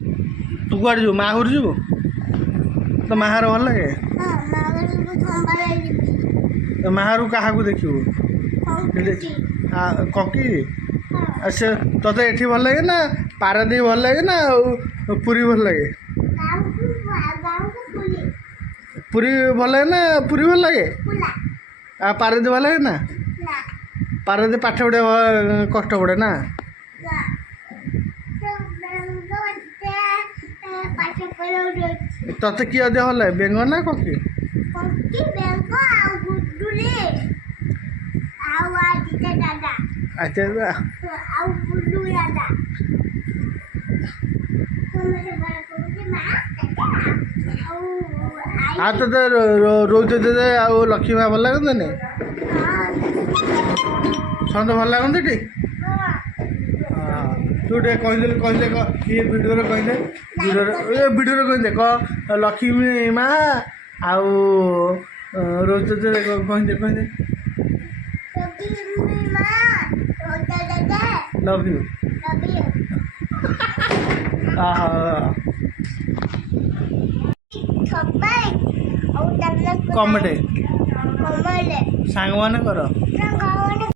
तू कुआड़े जीव माँ घर जीव तो माँ घर भल लगे तो माँ घर क्या देखू ककी अच्छा तोते एठी भल लगे ना पारादीप भल लगे ना पुरी भल लगे पुरी भल लगे ना पुरी भल लगे पारादीप भल लगे ना पारादीप पाठ पढ़े कष्ट पड़े ना तोते किए अधिक भल लगे बेंग ना ककी अच्छा हाँ तो रोहित दे आउ लक्ष्मी माँ भल लगते नहीं समझ भल लगते टी तू टे कहदे ये भिडियो कहदे भिडियो कहदे कह लक्ष्मी माँ आउ रोहित दे कहदे कहदे लव यू कमेंट सांग मान कर